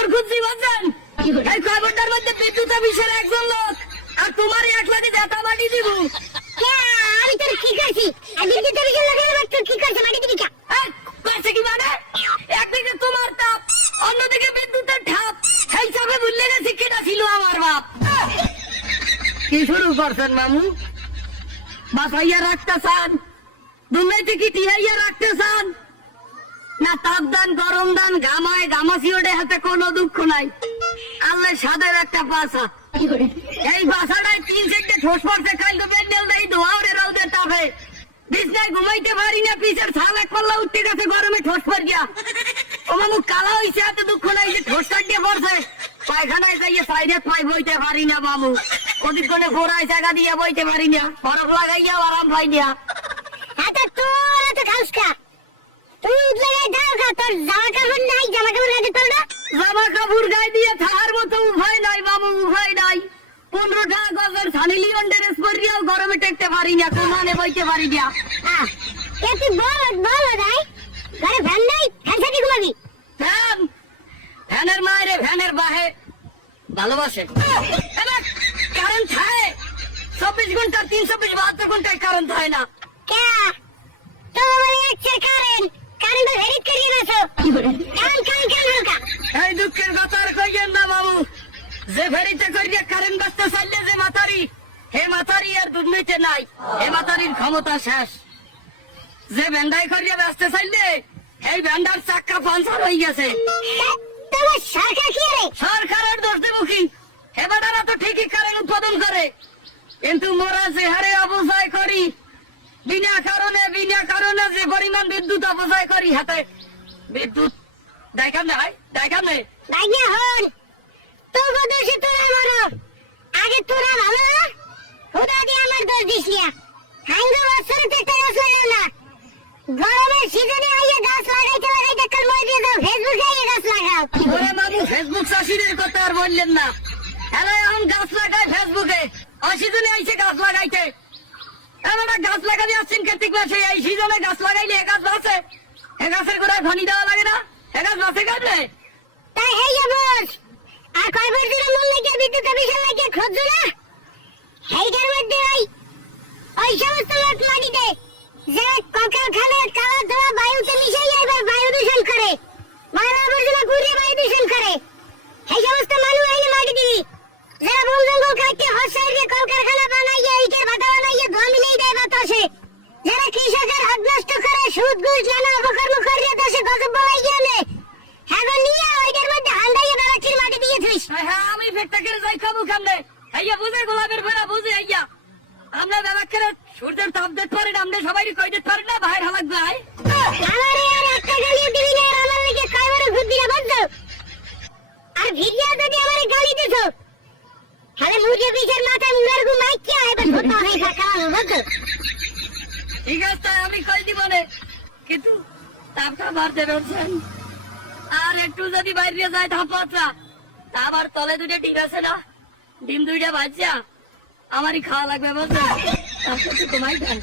খবর খুঁজছি বলছেন এই খবরটার মধ্যে বিদ্যুৎ অফিসের একজন লোক আর তোমার 1 লাখ জেতা মাটি দিব। আমি তোর কি করছি? বিদ্যুৎ অফিসের লোকের আবার তোর কি করছে? মাটি দিবি কা? করছে কি মানে? একদিকে তোমার তাপ, অন্যদিকে বিদ্যুতের ঠাপ। সেই সবে ভুলে গেছি কেটা ছিল আমার বাপ। কি শুরু করছেন মামু? বাসাইয়া রাখতে চান? দুর্নীতি কি টিহাইয়া রাখতে চান? না তাপ দান, গরম দান, গামায় গামাসি ওঠে হাতে কোনো দুঃখ নাই। আল্লাহ সাদের একটা বাসা, এই বাসাটায় 3-4টে ঠোস পড়ছে, খাইল বেন্ডেল দেই দোয়ারে রৌদের তাপে বিছনায় ঘুমাইতে পারি না, পিছের ছাল এক পাল্লা উঠতে গেছে গরমে ঠোস পড় গিয়া। ও মামু কালা হইছে, এত দুঃখ নাই যে ঠোস কাটিয়ে পড়ছে। পায়খানায় যাইয়ে সাইডে পাই বইতে পারি না মামু, ওদিক কোনে ঘোড়ায় জায়গা দিয়ে বইতে পারি না, বরফ লাগাইয়া আরাম পাই না। আচ্ছা তোর এত খাউসকা, তুই লাগাই দাও কা? তোর জামা কাপড় নাই? জামা কাপড় গায়ে তোর না? জামা কাপড় গায়ে দিয়ে থাকার মতো উভয় নাই মামু, উভয় নাই। 15 টাকা গজের সানি লিওন ড্রেস পরিয়াও গরমে টেকতে পারি না, কোনানে বইতে পারি না। তুই বল নাই ঘরে ফ্যান নাই? ফ্যান সাথে ঘুমাবি? ফ্যান, ফ্যানের মায়েরে ফ্যানের বাহে ভালোবাসে। কারেন্ট থাকে 24 ঘন্টা, 372 ঘন্টায় কারেন্ট হয় না। কে তো বলে একটা কারেন্ট হেরিট করিয়ে গেছো? কারেন্ট হালকা। এই দুঃখের কথা আর কইয়েন না মামু, যে ফেরিতে করিয়া কারেন্ট বাঁচতে চাইলে যে মাতারি, হে মাতারি আর দুর্নীতি নাই, হে মাতারির ক্ষমতা শেষ। যে ভেন্ডাই করিয়া বাঁচতে চাইলে এই ভেন্ডার চাক্কা পাঞ্চার হয়ে গেছে। তোমার সরকার কি রে? সরকারের দোষ দেবো কি? হেবাটারা তো ঠিকই কারেন্ট উৎপাদন করে, কিন্তু মোরা যে হারে অপচয় করি, বিনা কারণে যে পরিমাণ বিদ্যুৎ অপচয় করি, হাতে বিদ্যুৎ দেখাম না ভাই, দেখাম না। ভাইয়া হন তোর দোষে তোরা মরো, আগে তোরা ভালো খুদা দিয়ে আমার দোষ দিস না। হাঙ্গো বছরে তো একটা গাছ লাগাও না, গরমের সিজনে আইয়া গাছ লাগাইতে কাল মই দিয়ে দাও, ফেসবুকে আইয়া গাছ লাগাও। ওরে মামু, ফেসবুক চাষিদের কথা আর বললেন না। হ্যালো, এখন গাছ লাগায় ফেসবুকে, অসিজনে আইসে গাছ লাগাইতে। এবারে গাছ লাগাতে আসছেন কার্তিক মাসে, এই সিজনে গাছ লাগাইলে এ গাছ বাঁচে, এ গাছের গোড়ায় খনি দেওয়া লাগে না, এ গাছ বাঁচে কাটলে। তাই হেই বস আর কয়বার দিন মন লাগে বিদ্যুৎ অফিসের লাগে খোঁজো না। হেইটার মধ্যে ওই সমস্ত লোক মাটিতে যে কলকারখানার কালা ধোঁয়া বায়ুতে মিশিয়ে এবার বায়ু দূষণ করে, ময়লা আবর্জনা পুড়িয়ে বায়ু দূষণ করে। এই সমস্ত মানুষ আইলে মাটি দিবি যারা বন জঙ্গল কাটতে হসাইরে কলকারখানা বানাইয়া ইটের ভাটা বানাইয়া ধোঁয়া মিলিয়ে দেয় বাতাসে, যারা কৃষকের হক নষ্ট করে সুদ ঘুষ নানা অপকর্ম করিয়া দেশে গজব বলাই গেলে এখন নিয়ে ওইটার মধ্যে হান্দাইয়া বেড়াচ্ছির মাটি দিয়ে থুইস। হ্যাঁ, আমি ফেটটা করে যাই খাবো খামনে, আইয়া বুঝে গোলাপের ফেরা বুঝে আইয়া। আমরা ব্যবহার করে সূর্যের তাপ দিতে পারি না, আমরা সবাই কই দিতে পারি না, বাইরে হালাক যায়। আমারে আর একটা গালি দিবি না, আর আমার লাগে কয়বার ভূত দিলা বলছো? আর ভিডিও যদি আমারে গালি দিছো তাহলে মুজে পিছের মাথায় মুখের ঘুমাই কি এবার ছোট হয়ে থাকা বলছো? ঠিক আছে, আমি কই দিব না, কিন্তু তাপটা বাড়তে পারছেন। আর একটু যদি বাইরে যায় তাপমাত্রা, আবার তলে 2টা ডিম আছে না, ডিম 2টা বাচ্চা আমারই খাওয়া লাগবে বলছেন। তারপর তো তোমায় দেন।